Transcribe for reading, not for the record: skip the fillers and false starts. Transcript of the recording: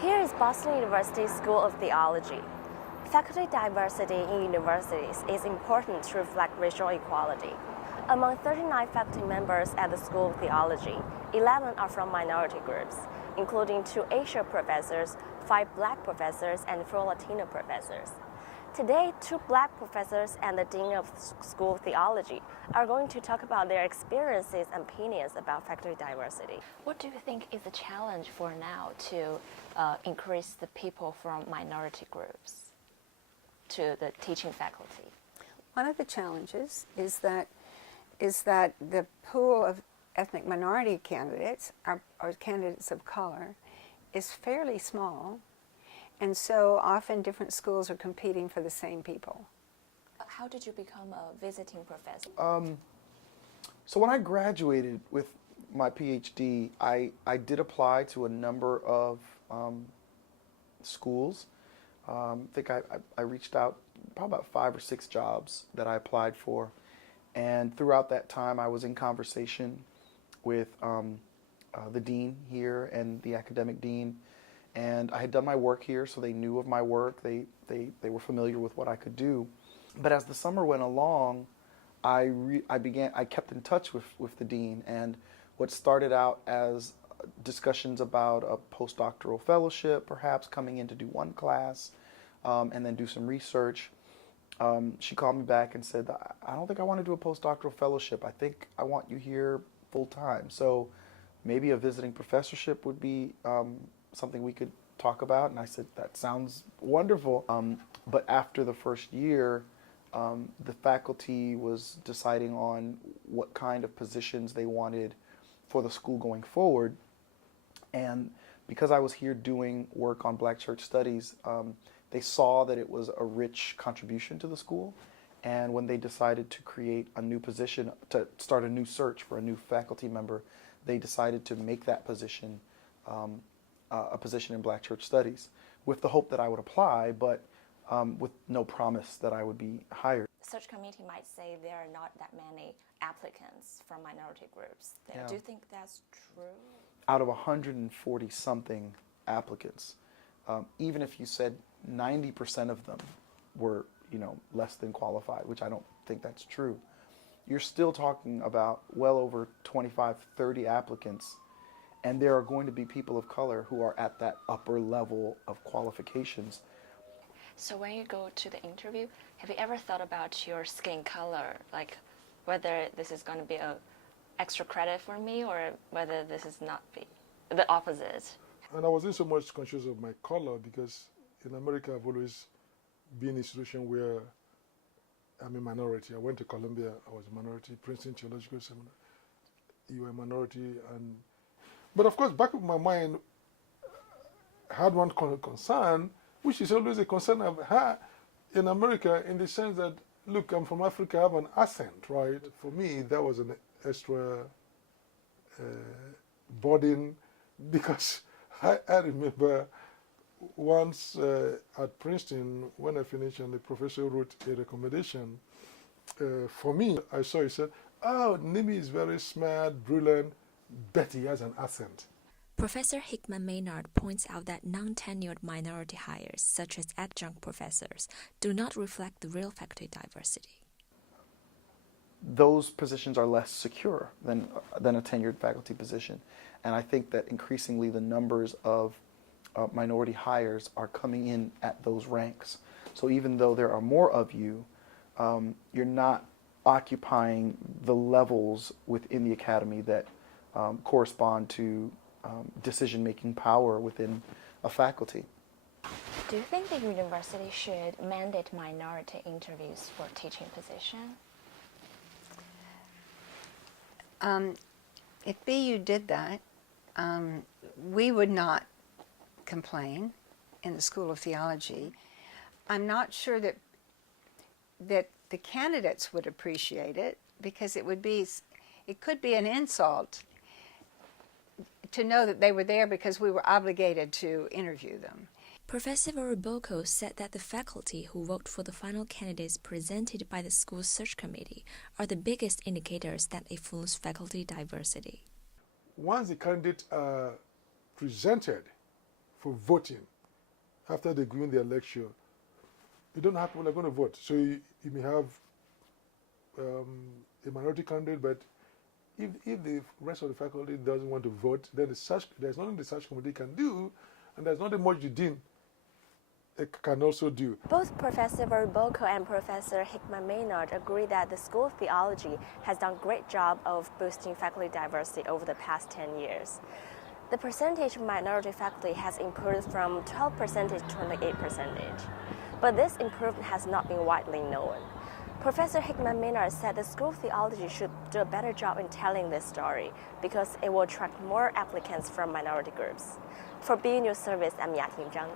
Here is Boston University School of Theology. Faculty diversity in universities is important to reflect racial equality. Among 39 faculty members at the School of Theology, 11 are from minority groups, including 2 Asian professors, 5 Black professors, and 4 Latino professors. Today, 2 Black professors and the Dean of the School of Theology are going to talk about their experiences and opinions about faculty diversity. What do you think is the challenge for now to increase the people from minority groups to the teaching faculty? One of the challenges is that the pool of ethnic minority candidates, or candidates of color, is fairly small, and so often different schools are competing for the same people. How did you become a visiting professor? So when I graduated with my PhD, I did apply to a number of schools. I think I reached out probably about 5 or 6 jobs that I applied for. And throughout that time, I was in conversation with the dean here and the academic dean. And I had done my work here, so they knew of my work. They were familiar with what I could do. But as the summer went along, I kept in touch with the dean, and what started out as discussions about a postdoctoral fellowship, perhaps coming in to do one class, and then do some research. She called me back and said, I don't think I want to do a postdoctoral fellowship. I think I want you here full time. So maybe a visiting professorship would be something we could talk about. And I said, that sounds wonderful. But after the first year, the faculty was deciding on what kind of positions they wanted for the school going forward. And because I was here doing work on Black church studies, they saw that it was a rich contribution to the school. And when they decided to create a new position, to start a new search for a new faculty member, they decided to make that position a position in Black church studies, with the hope that I would apply, but with no promise that I would be hired. The search committee might say there are not that many applicants from minority groups there. Yeah. Do you think that's true? Out of 140 something applicants, even if you said 90% of them were, less than qualified, which I don't think that's true, you're still talking about well over 25, 30 applicants, and there are going to be people of color who are at that upper level of qualifications. So when you go to the interview, have you ever thought about your skin color, like whether this is going to be a extra credit for me or whether this is not the opposite? And I wasn't so much conscious of my color because in America I've always been in a situation where I'm a minority. I went to Columbia, I was a minority, Princeton Theological Seminary, you were a minority. But of course, back of my mind, I had one concern, which is always a concern I've had in America, in the sense that, look, I'm from Africa, I have an accent, right? For me, that was an extra burden, because I remember once at Princeton, when I finished and the professor wrote a recommendation for me, I saw, he said, oh, Nimi is very smart, brilliant, but he has an accent. Professor Hickman Maynard points out that non-tenured minority hires, such as adjunct professors, do not reflect the real faculty diversity. Those positions are less secure than a tenured faculty position. And I think that increasingly the numbers of minority hires are coming in at those ranks. So even though there are more of you, you're not occupying the levels within the academy that correspond to decision-making power within a faculty. Do you think the university should mandate minority interviews for teaching position? If BU did that, we would not complain in the School of Theology. I'm not sure that the candidates would appreciate it, because it could be an insult to know that they were there because we were obligated to interview them. Professor Voroboko said that the faculty who vote for the final candidates presented by the school search committee are the biggest indicators that influence faculty diversity. Once the candidates are presented for voting after they're giving their lecture. You don't have people who are going to vote. So you may have a minority candidate, but if the rest of the faculty doesn't want to vote, then there's nothing the search committee can do, and there's not much the dean can also do. Both Professor Verboco and Professor Hickman Maynard agree that the School of Theology has done a great job of boosting faculty diversity over the past 10 years. The percentage of minority faculty has improved from 12% to 28%, but this improvement has not been widely known. Professor Hickman Maynard said the School of Theology should do a better job in telling this story because it will attract more applicants from minority groups. For BU News Service, I'm Yating Zhang.